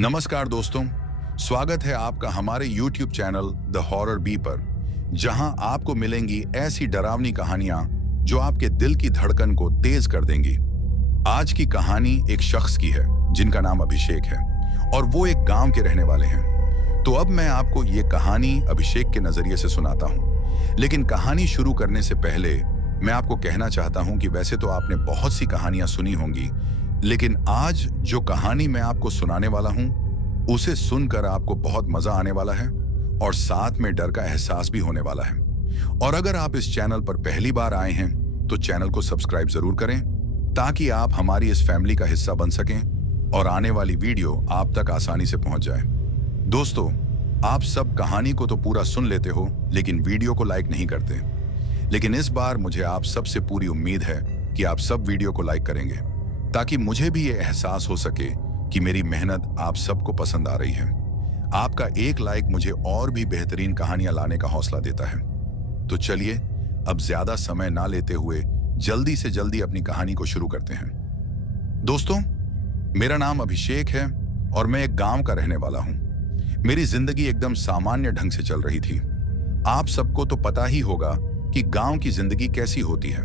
नमस्कार दोस्तों, स्वागत है आपका हमारे YouTube channel the horror B पर, जहां आपको मिलेंगी ऐसी डरावनी कहानियां जो आपके दिल की धड़कन को तेज कर देंगी। आज की कहानी एक शख्स की है जिनका नाम अभिषेक है और वो एक गांव के रहने वाले हैं। तो अब मैं आपको ये कहानी अभिषेक के नजरिए से सुनाता हूँ। लेकिन कहानी शुरू करने से पहले मैं आपको कहना चाहता हूँ कि वैसे तो आपने बहुत सी कहानियां सुनी होंगी, लेकिन आज जो कहानी मैं आपको सुनाने वाला हूं उसे सुनकर आपको बहुत मजा आने वाला है और साथ में डर का एहसास भी होने वाला है। और अगर आप इस चैनल पर पहली बार आए हैं तो चैनल को सब्सक्राइब जरूर करें ताकि आप हमारी इस फैमिली का हिस्सा बन सकें और आने वाली वीडियो आप तक आसानी से पहुंच जाए। दोस्तों, आप सब कहानी को तो पूरा सुन लेते हो लेकिन वीडियो को लाइक नहीं करते। लेकिन इस बार मुझे आप सबसे पूरी उम्मीद है कि आप सब वीडियो को लाइक करेंगे ताकि मुझे भी ये एहसास हो सके कि मेरी मेहनत आप सबको पसंद आ रही है। आपका एक लाइक मुझे और भी बेहतरीन कहानियां लाने का हौसला देता है। तो चलिए अब ज्यादा समय ना लेते हुए जल्दी से जल्दी अपनी कहानी को शुरू करते हैं। दोस्तों, मेरा नाम अभिषेक है और मैं एक गांव का रहने वाला हूं। मेरी जिंदगी एकदम सामान्य ढंग से चल रही थी। आप सबको तो पता ही होगा कि गांव की जिंदगी कैसी होती है,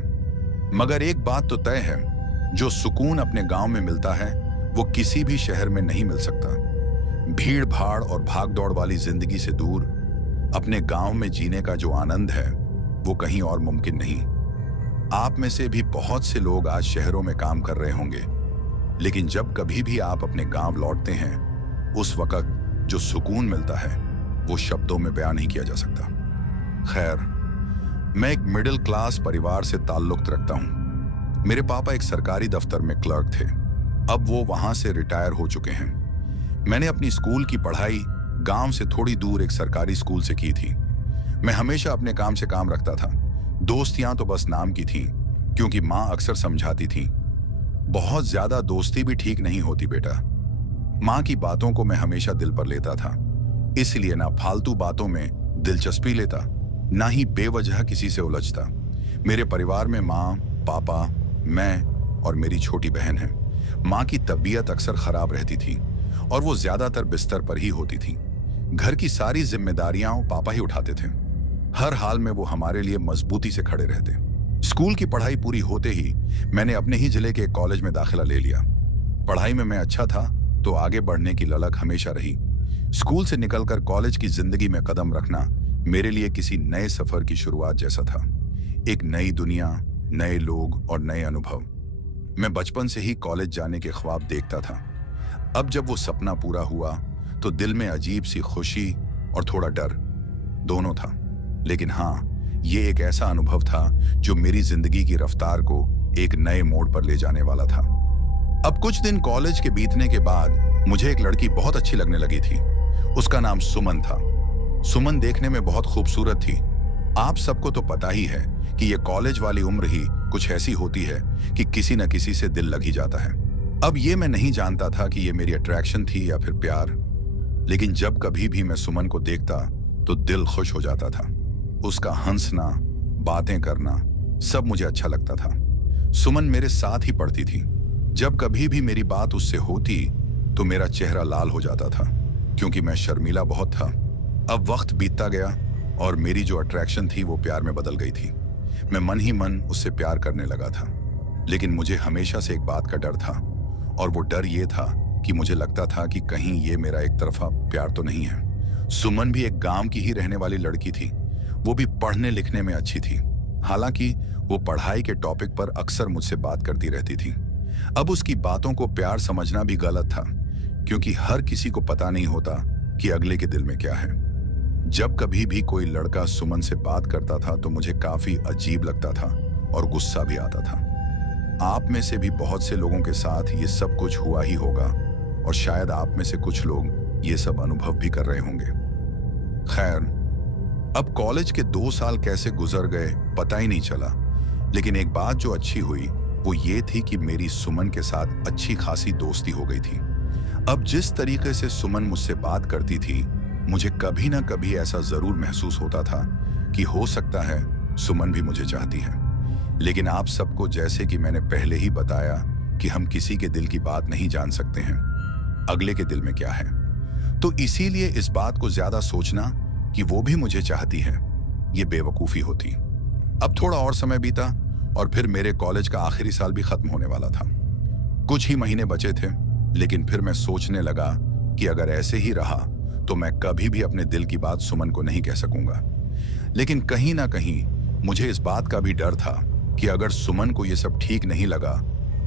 मगर एक बात तो तय है, जो सुकून अपने गांव में मिलता है वो किसी भी शहर में नहीं मिल सकता। भीड़ भाड़ और भाग दौड़ वाली जिंदगी से दूर अपने गांव में जीने का जो आनंद है वो कहीं और मुमकिन नहीं। आप में से भी बहुत से लोग आज शहरों में काम कर रहे होंगे, लेकिन जब कभी भी आप अपने गांव लौटते हैं उस वक्त जो सुकून मिलता है वो शब्दों में बयान नहीं किया जा सकता। खैर, मैं एक मिडिल क्लास परिवार से ताल्लुक रखता हूं। मेरे पापा एक सरकारी दफ्तर में क्लर्क थे। अब वो वहां से रिटायर हो चुके हैं। मैंने अपनी स्कूल की पढ़ाई गांव से थोड़ी दूर एक सरकारी स्कूल से की थी। मैं हमेशा अपने काम से काम रखता था। दोस्तियां तो बस नाम की थीं, क्योंकि माँ अक्सर समझाती थी, बहुत ज्यादा दोस्ती भी ठीक नहीं होती बेटा। माँ की बातों को मैं हमेशा दिल पर लेता था, इसलिए ना फालतू बातों में दिलचस्पी लेता, ना ही बेवजह किसी से उलझता। मेरे परिवार में माँ, पापा, मैं और मेरी छोटी बहन है। माँ की तबीयत अक्सर खराब रहती थी और वो ज्यादातर बिस्तर पर ही होती थी। घर की सारी जिम्मेदारियां पापा ही उठाते थे। हर हाल में वो हमारे लिए मजबूती से खड़े रहते। स्कूल की पढ़ाई पूरी होते ही मैंने अपने ही जिले के एक कॉलेज में दाखिला ले लिया। पढ़ाई में मैं अच्छा था तो आगे बढ़ने की ललक हमेशा रही। स्कूल से निकलकर कॉलेज की जिंदगी में कदम रखना मेरे लिए किसी नए सफर की शुरुआत जैसा था। एक नई दुनिया, नए लोग और नए अनुभव। मैं बचपन से ही कॉलेज जाने के ख्वाब देखता था। अब जब वो सपना पूरा हुआ तो दिल में अजीब सी खुशी और थोड़ा डर दोनों था। लेकिन हाँ, ये एक ऐसा अनुभव था जो मेरी जिंदगी की रफ्तार को एक नए मोड़ पर ले जाने वाला था। अब कुछ दिन कॉलेज के बीतने के बाद मुझे एक लड़की बहुत अच्छी लगने लगी थी। उसका नाम सुमन था। सुमन देखने में बहुत खूबसूरत थी। आप सबको तो पता ही है कि ये कॉलेज वाली उम्र ही कुछ ऐसी होती है कि किसी न किसी से दिल लग ही जाता है। अब ये मैं नहीं जानता था कि ये मेरी अट्रैक्शन थी या फिर प्यार, लेकिन जब कभी भी मैं सुमन को देखता तो दिल खुश हो जाता था। उसका हंसना, बातें करना सब मुझे अच्छा लगता था। सुमन मेरे साथ ही पढ़ती थी। जब कभी भी मेरी बात उससे होती तो मेरा चेहरा लाल हो जाता था, क्योंकि मैं शर्मीला बहुत था। अब वक्त बीतता गया और मेरी जो अट्रैक्शन थी वो प्यार में बदल गई थी। मैं मन ही मन उससे प्यार करने लगा था। लेकिन मुझे हमेशा से एक बात का डर था, और वो डर ये था कि मुझे लगता था कि कहीं ये मेरा एक तरफा प्यार तो नहीं है। सुमन भी एक गांव की ही रहने वाली लड़की थी। वो भी पढ़ने लिखने में अच्छी थी। हालांकि वो पढ़ाई के टॉपिक पर अक्सर मुझसे बात करती रहती थी। अब उसकी बातों को प्यार समझना भी गलत था, क्योंकि हर किसी को पता नहीं होता कि अगले के दिल में क्या है। जब कभी भी कोई लड़का सुमन से बात करता था तो मुझे काफी अजीब लगता था और गुस्सा भी आता था। आप में से भी बहुत से लोगों के साथ ये सब कुछ हुआ ही होगा, और शायद आप में से कुछ लोग ये सब अनुभव भी कर रहे होंगे। खैर, अब कॉलेज के 2 साल कैसे गुजर गए पता ही नहीं चला, लेकिन एक बात जो अच्छी हुई वो ये थी कि मेरी सुमन के साथ अच्छी खासी दोस्ती हो गई थी। अब जिस तरीके से सुमन मुझसे बात करती थी, मुझे कभी ना कभी ऐसा जरूर महसूस होता था कि हो सकता है सुमन भी मुझे चाहती है। लेकिन आप सबको, जैसे कि मैंने पहले ही बताया, कि हम किसी के दिल की बात नहीं जान सकते हैं। अगले के दिल में क्या है। तो इसीलिए इस बात को ज्यादा सोचना कि वो भी मुझे चाहती है, ये बेवकूफी होती। अब थोड़ा और समय बीता और फिर मेरे कॉलेज का आखिरी साल भी खत्म होने वाला था। कुछ ही महीने बचे थे, लेकिन फिर मैं सोचने लगा कि अगर ऐसे ही रहा तो मैं कभी भी अपने दिल की बात सुमन को नहीं कह सकूंगा। लेकिन कहीं ना कहीं मुझे इस बात का भी डर था कि अगर सुमन को ये सब ठीक नहीं लगा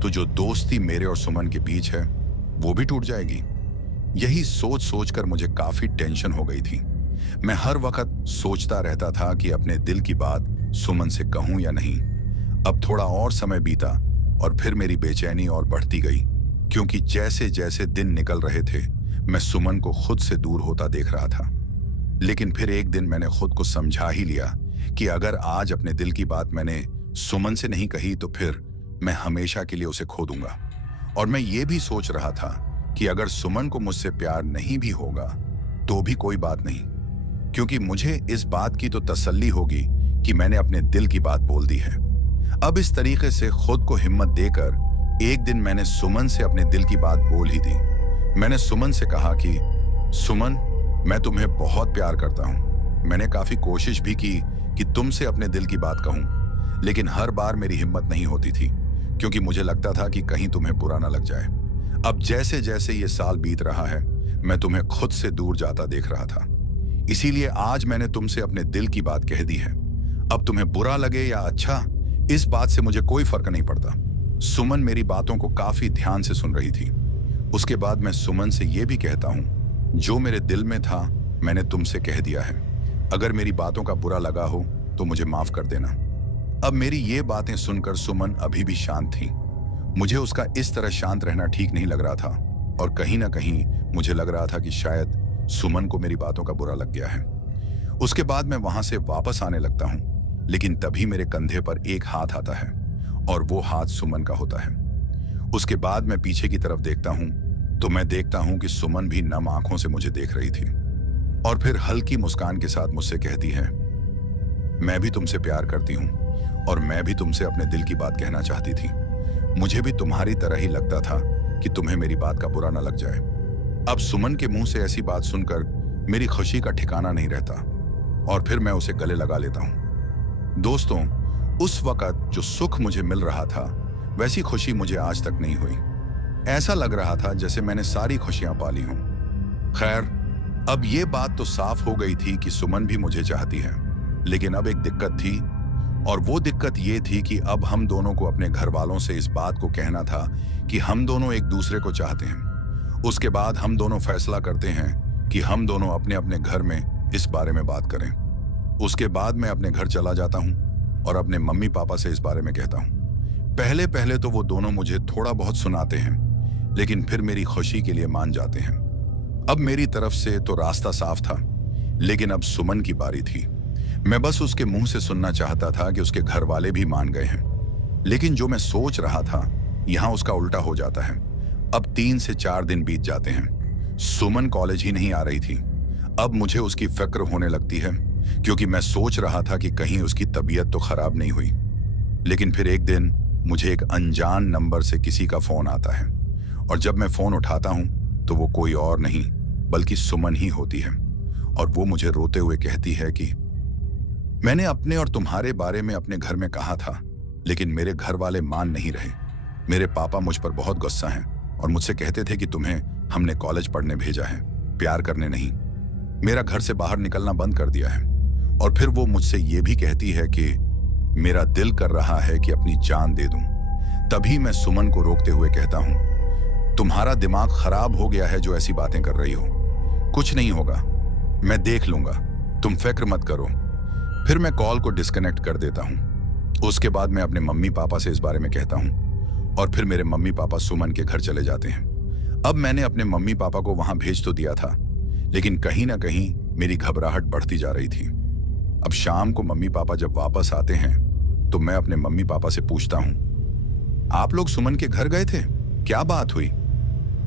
तो जो दोस्ती मेरे और सुमन के बीच है वो भी टूट जाएगी। यही सोच सोचकर मुझे काफी टेंशन हो गई थी। मैं हर वक्त सोचता रहता था कि अपने दिल की बात सुमन से कहूं या नहीं। अब थोड़ा और समय बीता और फिर मेरी बेचैनी और बढ़ती गई, क्योंकि जैसे जैसे दिन निकल रहे थे मैं सुमन को खुद से दूर होता देख रहा था। लेकिन फिर एक दिन मैंने खुद को समझा ही लिया कि अगर आज अपने दिल की बात मैंने सुमन से नहीं कही तो फिर मैं हमेशा के लिए उसे खो दूंगा। और मैं ये भी सोच रहा था कि अगर सुमन को मुझसे प्यार नहीं भी होगा तो भी कोई बात नहीं, क्योंकि मुझे इस बात की तो तसल्ली होगी कि मैंने अपने दिल की बात बोल दी है। अब इस तरीके से खुद को हिम्मत देकर एक दिन मैंने सुमन से अपने दिल की बात बोल ही दी। मैंने सुमन से कहा कि सुमन, मैं तुम्हें बहुत प्यार करता हूं। मैंने काफी कोशिश भी की कि तुमसे अपने दिल की बात कहूं, लेकिन हर बार मेरी हिम्मत नहीं होती थी, क्योंकि मुझे लगता था कि कहीं तुम्हें बुरा ना लग जाए। अब जैसे जैसे ये साल बीत रहा है मैं तुम्हें खुद से दूर जाता देख रहा था, इसीलिए आज मैंने तुमसे अपने दिल की बात कह दी है। अब तुम्हें बुरा लगे या अच्छा, इस बात से मुझे कोई फर्क नहीं पड़ता। सुमन मेरी बातों को काफी ध्यान से सुन रही थी। उसके बाद मैं सुमन से यह भी कहता हूं, जो मेरे दिल में था मैंने तुमसे कह दिया है। अगर मेरी बातों का बुरा लगा हो तो मुझे माफ कर देना। अब मेरी ये बातें सुनकर सुमन अभी भी शांत थी। मुझे उसका इस तरह शांत रहना ठीक नहीं लग रहा था, और कहीं ना कहीं मुझे लग रहा था कि शायद सुमन को मेरी बातों का बुरा लग गया है। उसके बाद मैं वहां से वापस आने लगता हूं, लेकिन तभी मेरे कंधे पर एक हाथ आता है और वो हाथ सुमन का होता है। उसके बाद मैं पीछे की तरफ देखता हूं तो मैं देखता हूं कि सुमन भी नम आंखों से मुझे देख रही थी और फिर हल्की मुस्कान के साथ मुझसे कहती है, मैं भी तुमसे प्यार करती हूं और मैं भी तुमसे अपने दिल की बात कहना चाहती थी। मुझे भी तुम्हारी तरह ही लगता था कि तुम्हें मेरी बात का बुरा ना लग जाए। अब सुमन के मुंह से ऐसी बात सुनकर मेरी खुशी का ठिकाना नहीं रहता और फिर मैं उसे गले लगा लेता हूं। दोस्तों, उस वक्त जो सुख मुझे मिल रहा था वैसी खुशी मुझे आज तक नहीं हुई। ऐसा लग रहा था जैसे मैंने सारी खुशियां पाली हों। खैर, अब ये बात तो साफ हो गई थी कि सुमन भी मुझे चाहती है, लेकिन अब एक दिक्कत थी, और वो दिक्कत ये थी कि अब हम दोनों को अपने घर वालों से इस बात को कहना था कि हम दोनों एक दूसरे को चाहते हैं। उसके बाद हम दोनों फैसला करते हैं कि हम दोनों अपने अपने घर में इस बारे में बात करें। उसके बाद मैं अपने घर चला जाता हूं और अपने मम्मी पापा से इस बारे में कहता हूं। पहले पहले तो वो दोनों मुझे थोड़ा बहुत सुनाते हैं, लेकिन फिर मेरी खुशी के लिए मान जाते हैं। अब मेरी तरफ से तो रास्ता साफ था, लेकिन अब सुमन की बारी थी। मैं बस उसके मुंह से सुनना चाहता था कि उसके घर वाले भी मान गए हैं, लेकिन जो मैं सोच रहा था यहां उसका उल्टा हो जाता है। अब 3 से 4 दिन बीत जाते हैं, सुमन कॉलेज ही नहीं आ रही थी। अब मुझे उसकी फिक्र होने लगती है, क्योंकि मैं सोच रहा था कि कहीं उसकी तबीयत तो खराब नहीं हुई। लेकिन फिर एक दिन मुझे एक अनजान नंबर से किसी का फोन आता है, और जब मैं फोन उठाता हूं तो वो कोई और नहीं बल्कि सुमन ही होती है। और वो मुझे रोते हुए कहती है कि मैंने अपने और तुम्हारे बारे में अपने घर में कहा था, लेकिन मेरे घर वाले मान नहीं रहे। मेरे पापा मुझ पर बहुत गुस्सा हैं और मुझसे कहते थे कि तुम्हें हमने कॉलेज पढ़ने भेजा है, प्यार करने नहीं। मेरा घर से बाहर निकलना बंद कर दिया है। और फिर वो मुझसे ये भी कहती है कि मेरा दिल कर रहा है कि अपनी जान दे दूं। तभी मैं सुमन को रोकते हुए कहता हूं, तुम्हारा दिमाग खराब हो गया है जो ऐसी बातें कर रही हो। कुछ नहीं होगा, मैं देख लूंगा, तुम फिक्र मत करो। फिर मैं कॉल को डिस्कनेक्ट कर देता हूं। उसके बाद मैं अपने मम्मी पापा से इस बारे में कहता हूं और फिर मेरे मम्मी पापा सुमन के घर चले जाते हैं। अब मैंने अपने मम्मी पापा को वहां भेज तो दिया था, लेकिन कहीं ना कहीं मेरी घबराहट बढ़ती जा रही थी। अब शाम को मम्मी पापा जब वापस आते हैं तो मैं अपने मम्मी पापा से पूछता हूं, आप लोग सुमन के घर गए थे, क्या बात हुई?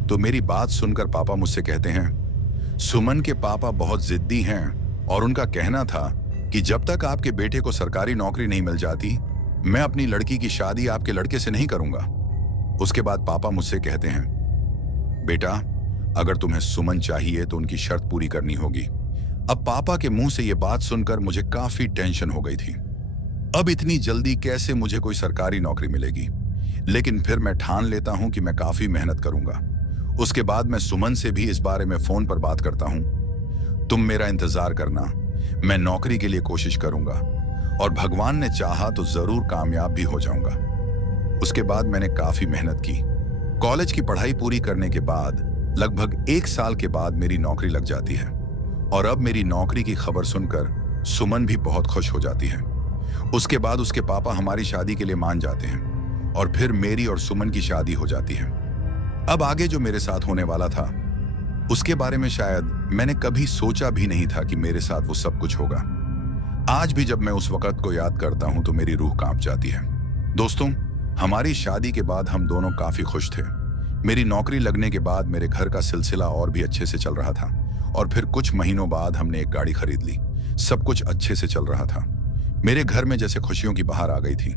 तो मेरी बात सुनकर पापा मुझसे कहते हैं, सुमन के पापा बहुत जिद्दी हैं और उनका कहना था कि जब तक आपके बेटे को सरकारी नौकरी नहीं मिल जाती, मैं अपनी लड़की की शादी आपके लड़के से नहीं करूंगा। उसके बाद पापा मुझसे कहते हैं, बेटा, अगर तुम्हें सुमन चाहिए तो उनकी शर्त पूरी करनी होगी। अब पापा के मुंह से यह बात सुनकर मुझे काफी टेंशन हो गई थी। अब इतनी जल्दी कैसे मुझे कोई सरकारी नौकरी मिलेगी? लेकिन फिर मैं ठान लेता हूं कि मैं काफी मेहनत करूंगा। उसके बाद मैं सुमन से भी इस बारे में फोन पर बात करता हूं। तुम मेरा इंतजार करना, मैं नौकरी के लिए कोशिश करूंगा और भगवान ने चाहा तो जरूर कामयाब भी हो जाऊंगा। उसके बाद मैंने काफी मेहनत की। कॉलेज की पढ़ाई पूरी करने के बाद लगभग 1 साल के बाद मेरी नौकरी लग जाती है और अब मेरी नौकरी की खबर सुनकर सुमन भी बहुत खुश हो जाती है। उसके बाद उसके पापा हमारी शादी के लिए मान जाते हैं और फिर मेरी और सुमन की शादी हो जाती है। अब आगे जो मेरे साथ होने वाला था उसके बारे में शायद मैंने कभी सोचा भी नहीं था कि मेरे साथ वो सब कुछ होगा। आज भी जब मैं उस वक्त को याद करता हूं तो मेरी रूह कांप जाती है। दोस्तों, हमारी शादी के बाद हम दोनों काफी खुश थे। मेरी नौकरी लगने के बाद मेरे घर का सिलसिला और भी अच्छे से चल रहा था और फिर कुछ महीनों बाद हमने एक गाड़ी खरीद ली। सब कुछ अच्छे से चल रहा था। मेरे घर में जैसे खुशियों की बहार आ गई थी।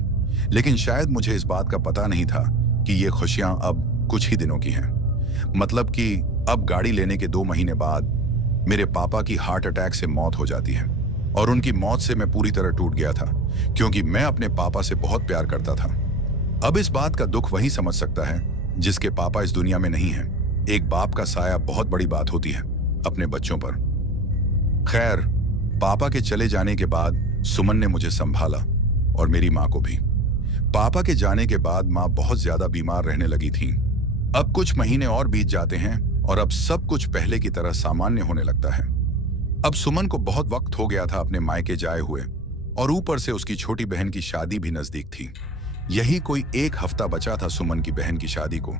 लेकिन शायद मुझे इस बात का पता नहीं था कि ये खुशियां अब कुछ ही दिनों की हैं। मतलब कि अब गाड़ी लेने के 2 महीने बाद मेरे पापा की हार्ट अटैक से मौत हो जाती है और उनकी मौत से मैं पूरी तरह टूट गया था, क्योंकि मैं अपने पापा से बहुत प्यार करता था। अब इस बात का दुख वही समझ सकता है जिसके पापा इस दुनिया में नहीं है। एक बाप का साया बहुत बड़ी बात होती है अपने बच्चों पर। खैर, पापा के चले जाने के बाद सुमन ने मुझे संभाला और मेरी माँ को भी। पापा के जाने के बाद माँ बहुत ज्यादा बीमार रहने लगी थी। अब कुछ महीने और बीत जाते हैं और अब सब कुछ पहले की तरह सामान्य होने लगता है। अब सुमन को बहुत वक्त हो गया था अपने मायके जाए हुए और ऊपर से उसकी छोटी बहन की शादी भी नजदीक थी। यही कोई 1 हफ्ता बचा था सुमन की बहन की शादी को।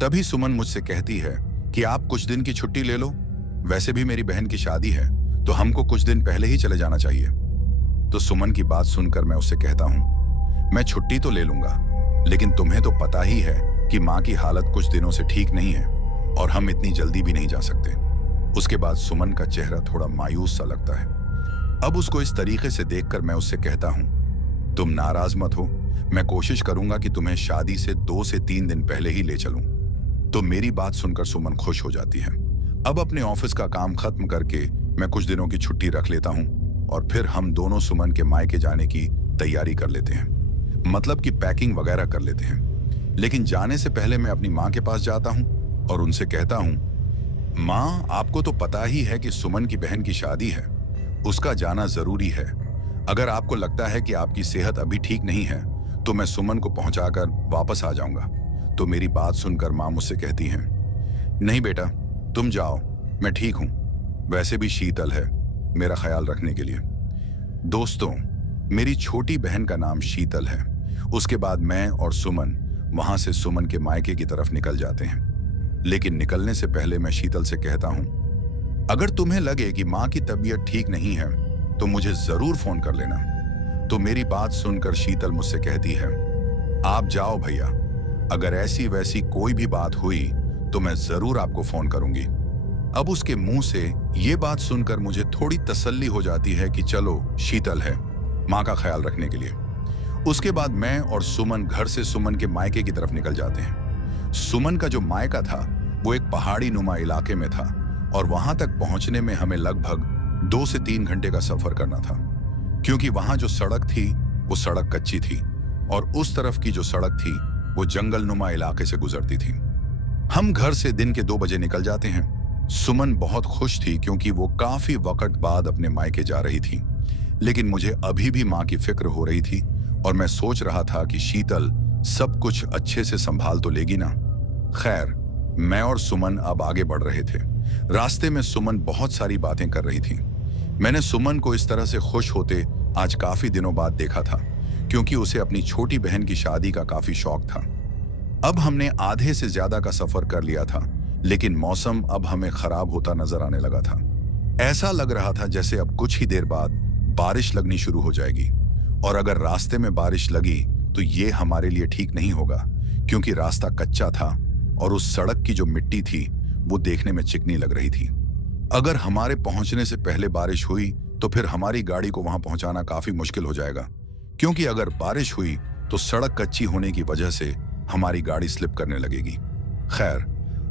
तभी सुमन मुझसे कहती है कि आप कुछ दिन की छुट्टी ले लो, वैसे भी मेरी बहन की शादी है तो हमको कुछ दिन पहले ही चले जाना चाहिए। तो सुमन की बात सुनकर मैं उससे कहता हूं, मैं छुट्टी तो ले लूंगा, लेकिन तुम्हें तो पता ही है कि माँ की हालत कुछ दिनों से ठीक नहीं है और हम इतनी जल्दी भी नहीं जा सकते। उसके बाद सुमन का चेहरा थोड़ा मायूस सा लगता है। अब उसको इस तरीके से देखकर मैं उससे कहता हूं, तुम नाराज मत हो, मैं कोशिश करूंगा कि तुम्हें शादी से 2 से 3 दिन पहले ही ले चलूं। तो मेरी बात सुनकर सुमन खुश हो जाती है। अब अपने ऑफिस का काम खत्म करके मैं कुछ दिनों की छुट्टी रख लेता हूं और फिर हम दोनों सुमन के मायके जाने की तैयारी कर लेते हैं। मतलब कि पैकिंग वगैरह कर लेते हैं। लेकिन जाने से पहले मैं अपनी माँ के पास जाता हूँ और उनसे कहता हूँ, माँ, आपको तो पता ही है कि सुमन की बहन की शादी है, उसका जाना जरूरी है। अगर आपको लगता है कि आपकी सेहत अभी ठीक नहीं है तो मैं सुमन को पहुंचाकर वापस आ जाऊंगा। तो मेरी बात सुनकर माँ मुझसे कहती हैं, नहीं बेटा, तुम जाओ, मैं ठीक हूं। वैसे भी शीतल है मेरा ख्याल रखने के लिए। दोस्तों, मेरी छोटी बहन का नाम शीतल है। उसके बाद मैं और सुमन वहां से सुमन के मायके की तरफ निकल जाते हैं। लेकिन निकलने से पहले मैं शीतल से कहता हूं, अगर तुम्हें लगे कि माँ की तबीयत ठीक नहीं है तो मुझे जरूर फोन कर लेना। तो मेरी बात सुनकर शीतल मुझसे कहती है, आप जाओ भैया, अगर ऐसी वैसी कोई भी बात हुई तो मैं जरूर आपको फोन करूंगी। अब उसके मुंह से ये बात सुनकर मुझे थोड़ी तसल्ली हो जाती है कि चलो शीतल है माँ का ख्याल रखने के लिए। उसके बाद मैं और सुमन घर से सुमन के मायके की तरफ निकल जाते हैं। सुमन का जो मायका था वो एक पहाड़ी नुमा इलाके में था और वहां तक पहुंचने में हमें लगभग 2 से 3 घंटे का सफर करना था, क्योंकि वहां जो सड़क थी वो सड़क कच्ची थी और उस तरफ की जो सड़क थी वो जंगल नुमा इलाके से गुजरती थी। हम घर से दिन के 2 बजे निकल जाते हैं। सुमन बहुत खुश थी क्योंकि वो काफी वक्त बाद अपने मायके जा रही थी, लेकिन मुझे अभी भी माँ की फिक्र हो रही थी और मैं सोच रहा था कि शीतल सब कुछ अच्छे से संभाल तो लेगी ना। खैर, मैं और सुमन अब आगे बढ़ रहे थे। रास्ते में सुमन बहुत सारी बातें कर रही थी। मैंने सुमन को इस तरह से खुश होते आज काफी दिनों बाद देखा था, क्योंकि उसे अपनी छोटी बहन की शादी का काफी शौक था। अब हमने आधे से ज्यादा का सफर कर लिया था, लेकिन मौसम अब हमें खराब होता नजर आने लगा था। ऐसा लग रहा था जैसे अब कुछ ही देर बाद बारिश लगनी शुरू हो जाएगी, और अगर रास्ते में बारिश लगी तो ये हमारे लिए ठीक नहीं होगा, क्योंकि रास्ता कच्चा था और उस सड़क की जो मिट्टी थी वो देखने में चिकनी लग रही थी। अगर हमारे पहुंचने से पहले बारिश हुई तो फिर हमारी गाड़ी को वहां पहुंचाना काफी मुश्किल हो जाएगा, क्योंकि अगर बारिश हुई तो सड़क कच्ची होने की वजह से हमारी गाड़ी स्लिप करने लगेगी। खैर,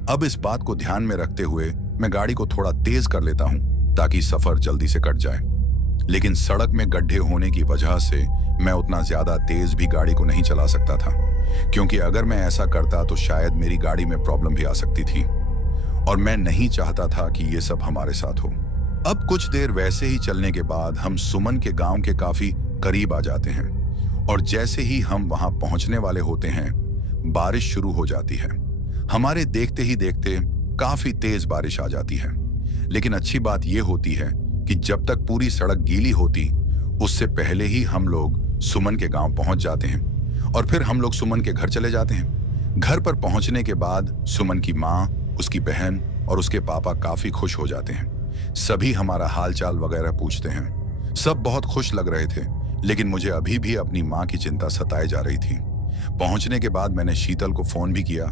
अब इस बात को ध्यान में रखते हुए मैं गाड़ी को थोड़ा तेज कर लेता हूं ताकि सफर जल्दी से कट जाए। लेकिन सड़क में गड्ढे होने की वजह से मैं उतना ज्यादा तेज भी गाड़ी को नहीं चला सकता था, क्योंकि अगर मैं ऐसा करता तो शायद मेरी गाड़ी में प्रॉब्लम भी आ सकती थी और मैं नहीं चाहता था कि ये सब हमारे साथ हो। अब कुछ देर वैसे ही चलने के बाद हम सुमन के गांव के काफी करीब आ जाते हैं और जैसे ही हम वहां पहुंचने वाले होते हैं बारिश शुरू हो जाती है। हमारे देखते ही देखते काफी तेज बारिश आ जाती है। लेकिन अच्छी बात यह होती है कि जब तक पूरी सड़क गीली होती उससे पहले ही हम लोग सुमन के गांव पहुंच जाते हैं और फिर हम लोग सुमन के घर चले जाते हैं। घर पर पहुंचने के बाद सुमन की माँ, उसकी बहन और उसके पापा काफी खुश हो जाते हैं। सभी हमारा हालचाल वगैरह पूछते हैं। सब बहुत खुश लग रहे थे, लेकिन मुझे अभी भी अपनी माँ की चिंता सताए जा रही थी। पहुंचने के बाद मैंने शीतल को फोन भी किया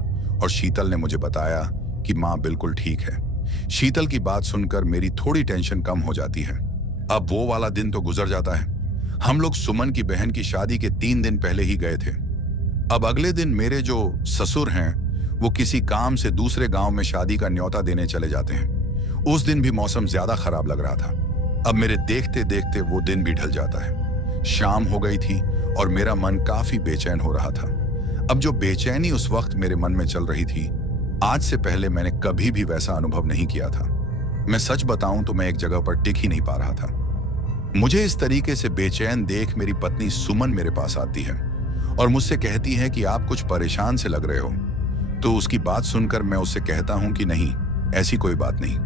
और शीतल ने मुझे बताया कि माँ बिल्कुल ठीक है। शीतल की बात सुनकर मेरी थोड़ी टेंशन कम हो जाती है। अब वो वाला दिन तो गुजर जाता है। हम लोग सुमन की बहन की शादी के 3 दिन पहले ही गए थे। अब अगले दिन मेरे जो ससुर हैं वो किसी काम से दूसरे गांव में शादी का न्योता देने चले जाते हैं। उस दिन भी मौसम ज्यादा खराब लग रहा था। अब मेरे देखते देखते वो दिन भी ढल जाता है। शाम हो गई थी और मेरा मन काफी बेचैन हो रहा था। अब जो बेचैनी उस वक्त मेरे मन में चल रही थी, आज से पहले मैंने कभी भी वैसा अनुभव नहीं किया था। मैं सच बताऊं तो मैं एक जगह पर टिक ही नहीं पा रहा था। मुझे इस तरीके से बेचैन देख मेरी पत्नी सुमन मेरे पास आती है और मुझसे कहती है कि आप कुछ परेशान से लग रहे हो। तो उसकी बात सुनकर मैं उससे कहता हूं कि नहीं, ऐसी कोई बात नहीं,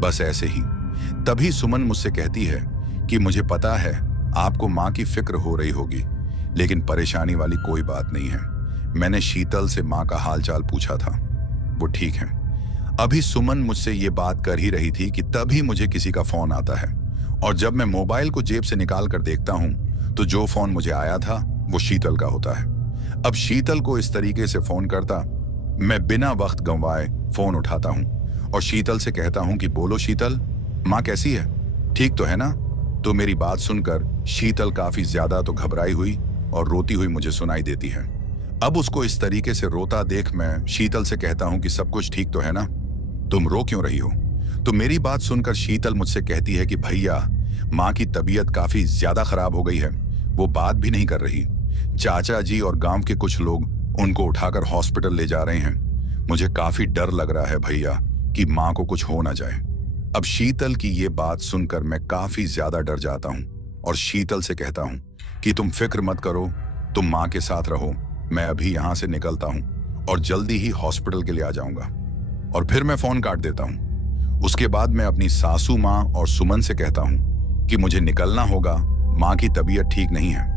बस ऐसे ही। तभी सुमन मुझसे कहती है कि मुझे पता है आपको माँ की फिक्र हो रही होगी, लेकिन परेशानी वाली कोई बात नहीं है। मैंने शीतल से माँ का हालचाल पूछा था, वो ठीक है। अभी सुमन मुझसे ये बात कर ही रही थी कि तभी मुझे किसी का फोन आता है और जब मैं मोबाइल को जेब से निकाल कर देखता हूं तो जो फोन मुझे आया था वो शीतल का होता है। अब शीतल को इस तरीके से फोन करता, मैं बिना वक्त गंवाए फोन उठाता हूं और शीतल से कहता हूं कि बोलो शीतल, माँ कैसी है, ठीक तो है ना? तो मेरी बात सुनकर शीतल काफी ज्यादा तो घबराई हुई और रोती हुई मुझे सुनाई देती है। अब उसको इस तरीके से रोता देख मैं शीतल से कहता हूं कि सब कुछ ठीक तो है ना, तुम रो क्यों रही हो? तो मेरी बात सुनकर शीतल मुझसे कहती है कि भैया, माँ की तबीयत काफी ज्यादा खराब हो गई है, वो बात भी नहीं कर रही। चाचा जी और गांव के कुछ लोग उनको उठाकर हॉस्पिटल ले जा रहे हैं। मुझे काफी डर लग रहा है भैया कि माँ को कुछ हो ना जाए। अब शीतल की ये बात सुनकर मैं काफी ज्यादा डर जाता हूँ और शीतल से कहता हूँ कि तुम फिक्र मत करो, तुम माँ के साथ रहो, मैं अभी यहाँ से निकलता हूँ और जल्दी ही हॉस्पिटल के लिए आ जाऊंगा। और फिर मैं फोन काट देता हूँ। उसके बाद मैं अपनी सासू माँ और सुमन से कहता हूँ कि मुझे निकलना होगा, माँ की तबीयत ठीक नहीं है।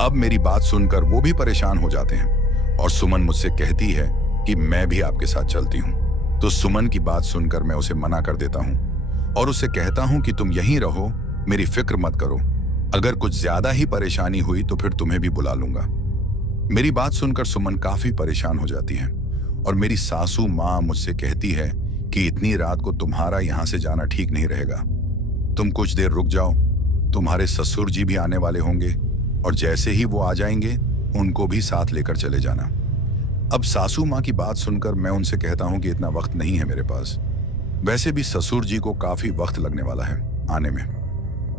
अब मेरी बात सुनकर वो भी परेशान हो जाते हैं और सुमन मुझसे कहती है कि मैं भी आपके साथ चलती हूँ। तो सुमन की बात सुनकर मैं उसे मना कर देता हूँ और उसे कहता हूँ कि तुम यहीं रहो, मेरी फिक्र मत करो, अगर कुछ ज्यादा ही परेशानी हुई तो फिर तुम्हें भी बुला लूंगा। मेरी बात सुनकर सुमन काफी परेशान हो जाती है और मेरी सासू माँ मुझसे कहती है कि इतनी रात को तुम्हारा यहाँ से जाना ठीक नहीं रहेगा, तुम कुछ देर रुक जाओ, तुम्हारे ससुर जी भी आने वाले होंगे और जैसे ही वो आ जाएंगे उनको भी साथ लेकर चले जाना। अब सासू माँ की बात सुनकर मैं उनसे कहता हूँ कि इतना वक्त नहीं है मेरे पास, वैसे भी ससुर जी को काफी वक्त लगने वाला है आने में।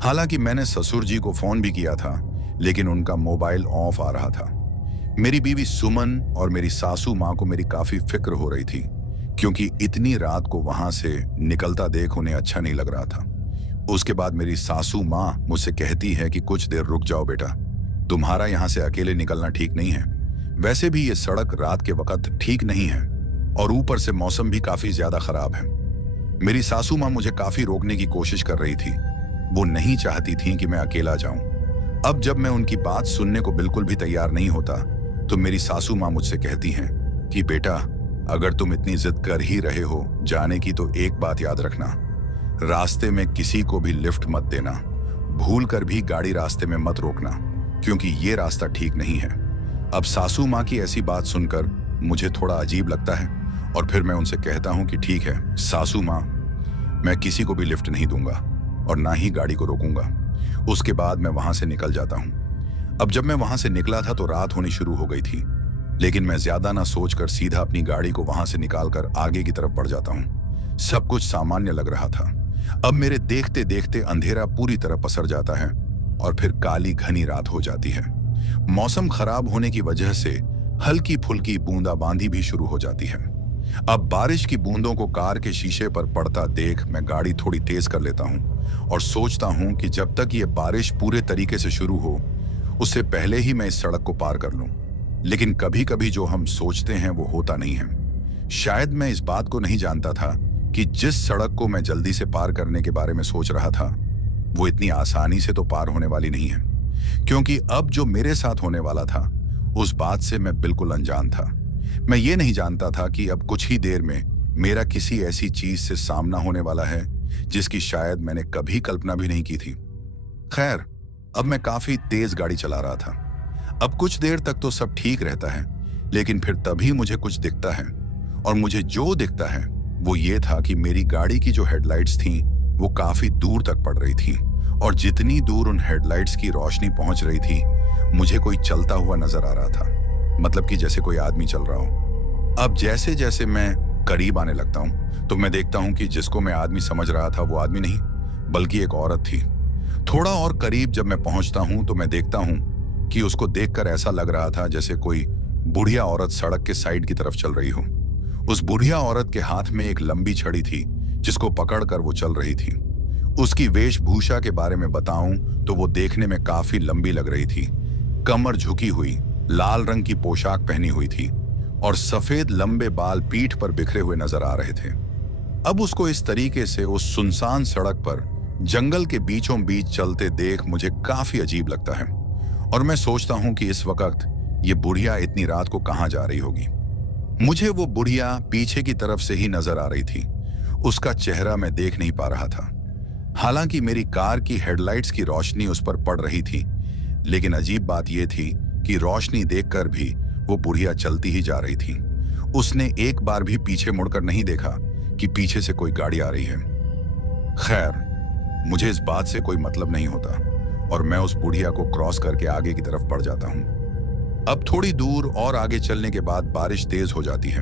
हालांकि मैंने ससुर जी को फोन भी किया था, लेकिन उनका मोबाइल ऑफ आ रहा था। मेरी बीवी सुमन और मेरी सासू माँ को मेरी काफी फिक्र हो रही थी, क्योंकि इतनी रात को वहां से निकलता देख उन्हें अच्छा नहीं लग रहा था। उसके बाद मेरी सासू माँ मुझसे कहती है कि कुछ देर रुक जाओ बेटा, तुम्हारा यहाँ से अकेले निकलना ठीक नहीं है, वैसे भी ये सड़क रात के वक्त ठीक नहीं है और ऊपर से मौसम भी काफी ज्यादा खराब है। मेरी सासू माँ मुझे काफी रोकने की कोशिश कर रही थी, वो नहीं चाहती थी कि मैं अकेला जाऊं। अब जब मैं उनकी बात सुनने को बिल्कुल भी तैयार नहीं होता तो मेरी सासू माँ मुझसे कहती हैं कि बेटा, अगर तुम इतनी जिद कर ही रहे हो जाने की तो एक बात याद रखना, रास्ते में किसी को भी लिफ्ट मत देना, भूल कर भी गाड़ी रास्ते में मत रोकना, क्योंकि ये रास्ता ठीक नहीं है। अब सासू माँ की ऐसी बात सुनकर मुझे थोड़ा अजीब लगता है और फिर मैं उनसे कहता हूँ कि ठीक है सासू माँ, मैं किसी को भी लिफ्ट नहीं दूंगा और ना ही गाड़ी को रोकूंगा। उसके बाद मैं वहां से निकल जाता हूँ। अब जब मैं वहां से निकला था तो रात होनी शुरू हो गई थी, लेकिन मैं ज्यादा ना सोचकर सीधा अपनी गाड़ी को वहां से निकालकर आगे की तरफ बढ़ जाता हूँ। सब कुछ सामान्य लग रहा था। अब मेरे देखते देखते अंधेरा पूरी तरह पसर जाता है और फिर काली घनी रात हो जाती है। मौसम खराब होने की वजह से हल्की फुल्की बूंदाबांदी भी शुरू हो जाती है। अब बारिश की बूंदों को कार के शीशे पर पड़ता देख मैं गाड़ी थोड़ी तेज कर लेता हूँ और सोचता हूँ कि जब तक ये बारिश पूरे तरीके से शुरू हो उससे पहले ही मैं इस सड़क को पार कर लूं। लेकिन कभी कभी जो हम सोचते हैं वो होता नहीं है। शायद मैं इस बात को नहीं जानता था कि जिस सड़क को मैं जल्दी से पार करने के बारे में सोच रहा था वो इतनी आसानी से तो पार होने वाली नहीं है, क्योंकि अब जो मेरे साथ होने वाला था उस बात से मैं बिल्कुल अनजान था। मैं ये नहीं जानता था कि अब कुछ ही देर में मेरा किसी ऐसी चीज से सामना होने वाला है जिसकी शायद मैंने कभी कल्पना भी नहीं की थी। खैर, अब मैं काफी तेज गाड़ी चला रहा था। अब कुछ देर तक तो सब ठीक रहता है, लेकिन फिर तभी मुझे कुछ दिखता है और मुझे जो दिखता है वो ये था कि मेरी गाड़ी की जो हेडलाइट्स थीं वो काफी दूर तक पड़ रही थी और जितनी दूर उन हेडलाइट्स की रोशनी पहुंच रही थी मुझे कोई चलता हुआ नजर आ रहा था, मतलब कि जैसे कोई आदमी चल रहा हो। अब जैसे जैसे मैं करीब आने लगता हूं तो मैं देखता हूं कि जिसको मैं आदमी समझ रहा था वो आदमी नहीं बल्कि एक औरत थी। थोड़ा और करीब जब मैं पहुंचता हूं तो मैं देखता हूं कि उसको देखकर ऐसा लग रहा था जैसे कोई बुढ़िया औरत सड़क के साइड की तरफ चल रही हो। उस बुढ़िया औरत के हाथ में एक लंबी छड़ी थी जिसको पकड़कर वो चल रही थी। उसकी वेशभूषा के बारे में बताऊं तो वो देखने में काफी लंबी लग रही थी। कमर झुकी हुई, लाल रंग की पोशाक पहनी हुई थी और सफेद लंबे बाल पीठ पर बिखरे हुए नजर आ रहे थे। अब उसको इस तरीके से उस सुनसान सड़क पर जंगल के बीचों बीच चलते देख मुझे काफी अजीब लगता है और मैं सोचता हूं कि इस वक्त ये बुढ़िया इतनी रात को कहां जा रही होगी। मुझे वो बुढ़िया पीछे की तरफ से ही नजर आ रही थी। उसका चेहरा मैं देख नहीं पा रहा था। हालांकि मेरी कार की हेडलाइट्स की रोशनी उस पर पड़ रही थी, लेकिन अजीब बात यह थी कि रोशनी देखकर भी वो बुढ़िया चलती ही जा रही थी। उसने एक बार भी पीछे मुड़कर नहीं देखा कि पीछे से कोई गाड़ी आ रही है। खैर, मुझे इस बात से कोई मतलब नहीं होता और मैं उस बुढ़िया को क्रॉस करके आगे की तरफ बढ़ जाता हूं। अब थोड़ी दूर और आगे चलने के बाद बारिश तेज हो जाती है।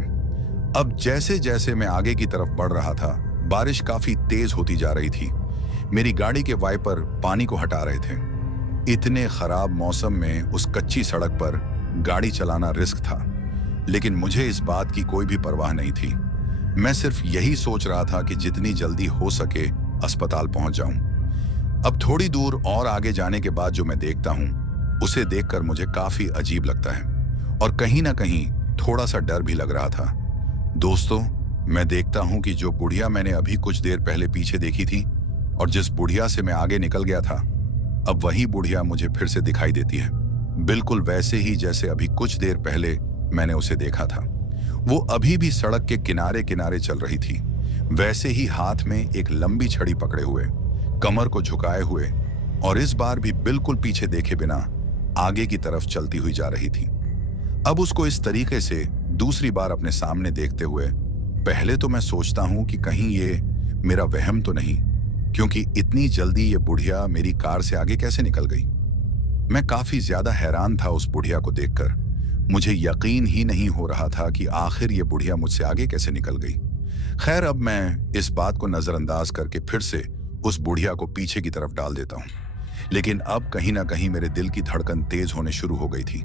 अब जैसे जैसे मैं आगे की तरफ बढ़ रहा था बारिश काफी तेज होती जा रही थी। मेरी गाड़ी के वाइपर पानी को हटा रहे थे। इतने खराब मौसम में उस कच्ची सड़क पर गाड़ी चलाना रिस्क था, लेकिन मुझे इस बात की कोई भी परवाह नहीं थी। मैं सिर्फ यही सोच रहा था कि जितनी जल्दी हो सके अस्पताल पहुंच जाऊं। अब थोड़ी दूर और आगे जाने के बाद जो मैं देखता हूं उसे देखकर मुझे काफी अजीब लगता है और कहीं ना कहीं थोड़ा सा डर भी लग रहा था। दोस्तों, मैं देखता हूं कि जो बुढ़िया मैंने अभी कुछ देर पहले पीछे देखी थी और जिस बुढ़िया से मैं आगे निकल गया था, अब वही बुढ़िया मुझे फिर से दिखाई देती है, बिल्कुल वैसे ही जैसे अभी कुछ देर पहले मैंने उसे देखा था। वो अभी भी सड़क के किनारे किनारे चल रही थी, वैसे ही हाथ में एक लंबी छड़ी पकड़े हुए, कमर को झुकाए हुए और इस बार भी बिल्कुल पीछे देखे बिना आगे की तरफ चलती हुई जा रही थी। अब उसको इस तरीके से दूसरी बार अपने सामने देखते हुए पहले तो मैं सोचता हूं कि कहीं ये मेरा वहम तो नहीं, क्योंकि इतनी जल्दी ये बुढ़िया मेरी कार से आगे कैसे निकल गई। मैं काफी ज्यादा हैरान था उस बुढ़िया को देखकर। मुझे यकीन ही नहीं हो रहा था कि आखिर ये बुढ़िया मुझसे आगे कैसे निकल गई। खैर, अब मैं इस बात को नजरअंदाज करके फिर से उस बुढ़िया को पीछे की तरफ डाल देता हूं, लेकिन अब कहीं ना कहीं मेरे दिल की धड़कन तेज होने शुरू हो गई थी,